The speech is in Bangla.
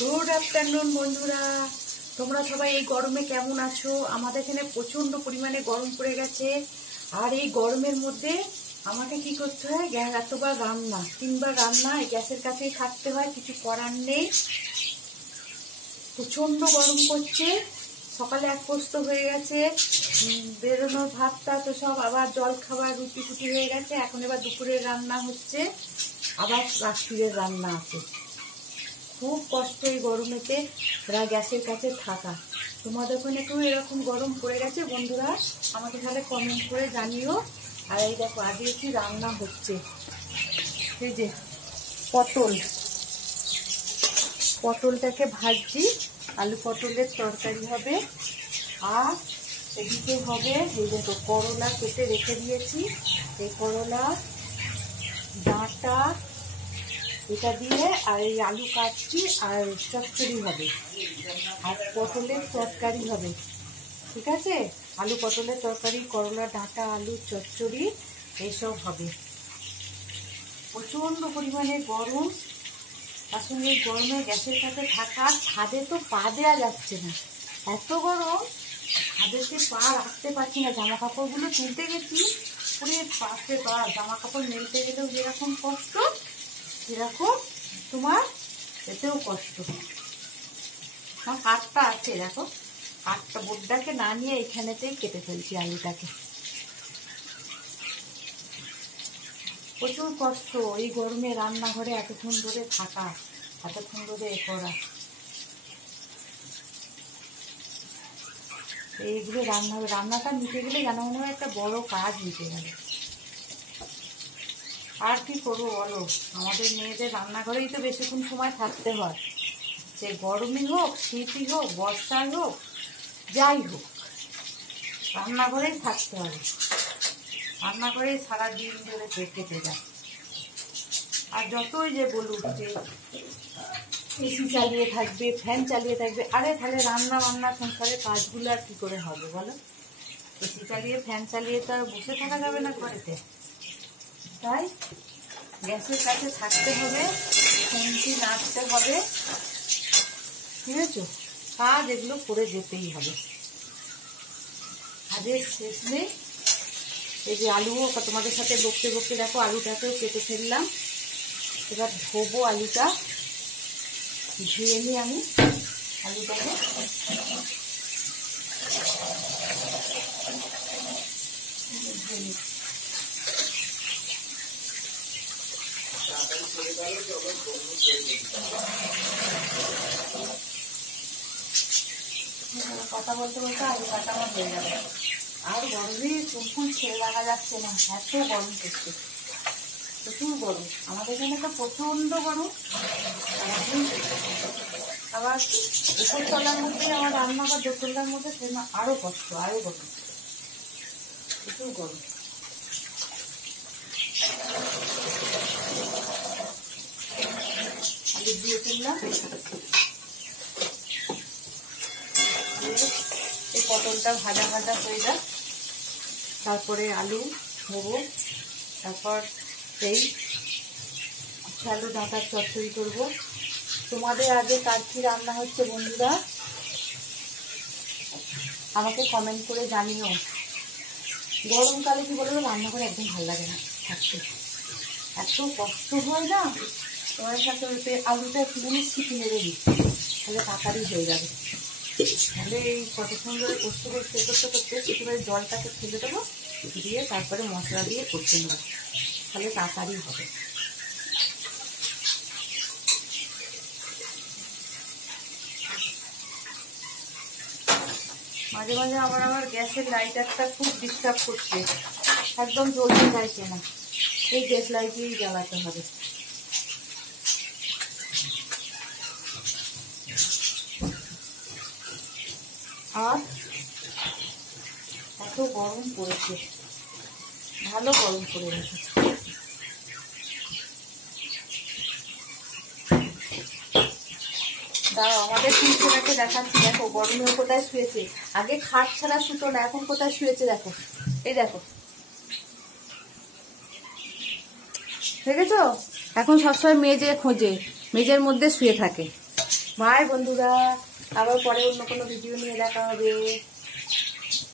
গুড আফটারনুন বন্ধুরা, তোমরা সবাই এই গরমে কেমন আছো? আমাদের এখানে প্রচন্ড পরিমাণে গরম পড়ে গেছে। আর এই গরমের মধ্যে আমাকে কি করতে হয়, এতবার রান্না, 3বার রান্না, এই গ্যাসের কাছেই থাকতে হয়, কিছু করার নেই। প্রচন্ড গরম করছে। সকালে এক পোস্ত হয়ে গেছে, বেরোনোর ভাতটা তো সব আবার জল খাবার রুটি ফুটি হয়ে গেছে। এখন এবার দুপুরের রান্না হচ্ছে, আবার রাত্রিরের রান্না আছে। খুব কষ্ট এই গরমেতে গ্যাসের কাছে থাকা। তোমাদের ওখানে কেউ এরকম গরম পড়ে গেছে বন্ধুরা? আমাকে তাহলে কমেন্ট করে জানিও। আর এই দেখো আগে কি রান্না হচ্ছে, এই যে পটলটাকে ভাজছি, আলু পটলের তরকারি হবে। আর এদিকে হবে এই দেখো করলা কেটে রেখে দিয়েছি, এই করলা ডাঁটা এটা দিয়ে, আর এই আলু কাটছি, আর চচ্চড়ি হবে, আর পটলের তরকারি হবে। ঠিক আছে, আলু পটলের তরকারি, করলা ডাঁটা আলু চচ্চড়ি এইসব হবে। প্রচণ্ড পরিমাণে গরম, তার সঙ্গে গরমে গ্যাসের কাছে থাকা। ছাদে তো পা দেওয়া যাচ্ছে না, এত গরম। ছাদেতে পা রাখতে পারছি না। জামা কাপড়গুলো তুলতে গেছি, পুরো পাশে পা, জামা কাপড় মেলতে গেলেও যেরকম কষ্ট, সেরকম তোমার এতেও কষ্ট। আমার কাঠটা আছে, দেখো কাঠটা বোর্ডটাকে না নিয়ে এখানেতেই কেটে ফেলছি আলুটাকে। প্রচুর কষ্ট এই গরমে রান্নাঘরে এতক্ষণ ধরে থাকা, এতক্ষণ ধরে এ করা। এইগুলো রান্নাটা নিতে গেলে যেন মনে হয় একটা বড় কাজ নিতে গেলে। আর কি করবো বলো, আমাদের মেয়েদের রান্নাঘরেই তো বেশিক্ষণ সময় থাকতে হয়। সে গরমই হোক, শীতই হোক, বর্ষাই হোক, যাই হোক, রান্নাঘরেই থাকতে হবে। রান্নাঘরেই সারাদিন ধরে কেটে যায়। আর যতই যে বলুক যে এসি চালিয়ে থাকবে, ফ্যান চালিয়ে থাকবে, আরে তাহলে রান্না সংসারের কাজগুলো আর কি করে হবে বলো? এসি চালিয়ে ফ্যান চালিয়ে তো আর বসে থাকা যাবে না ঘরেতে। তাই গ্যাসের কাছে থাকতে হবে, খুন্তি নাড়তে হবে, ঠিক আছে? কাজ এগুলো করে যেতেই হবে, কাজের শেষ নেই। এই যে আলুও তোমাদের সাথে বকতে দেখো আলুটাকেও কেটে ফেললাম। এবার ধোবো আলুটা, ধুয়ে নিই আমি আলুটাকে। কথা বলতে বলতে আলু কাটা আমার হয়ে যাবে। আর গরমে চুল ছেড়ে রাখা যাচ্ছে না, এত গরম করছে, প্রচুর গরম। আমাদের এখানে তো প্রচন্ড গরম। আবার উপরতলার মধ্যে আমার রান্না, বা দোতলার মধ্যে সেজন্য আরো কষ্ট, আরো গরম, প্রচুর গরম। আলু দিয়ে ফেললাম, এই পটলটা ভাজা হয়ে যাক, তারপরে আলু নেবো, তারপর এই আলু ডাঁটার চচ্চড়ি করবো। তোমাদের আগে কার কি রান্না হচ্ছে বন্ধুরা আমাকে কমেন্ট করে জানিও। গরমকালে কি বলবো, রান্না করে একদম ভালো লাগে না থাকতে, এত কষ্ট হয় না। তোমার সাথে আলুটা একটুখানি সিটি মেরে দিই, তাহলে তাড়াতাড়ি হয়ে যাবে। তাহলে এই কতক্ষণ ধরে করতে সেটাই জলটাকে ফেলে দেবো, দিয়ে তারপরে মশলা দিয়ে করতে নেবো, তাহলে তাড়াতাড়ি হবে। মাঝে মাঝে আমার গ্যাসের লাইটারটা খুব ডিস্টার্ব করছে, একদম জ্বলতে চাইছে না। এই গ্যাস লাইটেই জ্বালাতে হবে। আর এত গরম পড়েছে, ভালো গরম পড়ে গেছে। দাঁড়াও, আমাদের পিছনেকে দেখাচ্ছি, দেখো গরমে কোথায় শুয়েছে। আগে খাট ছাড়া শুতো না, এখন কোথায় শুয়েছে দেখো, এই দেখো, দেখেছো? এখন সবসময় মেজে খোঁজে, মেজের মধ্যে শুয়ে থাকে। বাই বন্ধুরা, আবার পরে অন্য কোনো ভিডিও নিয়ে দেখা হবে।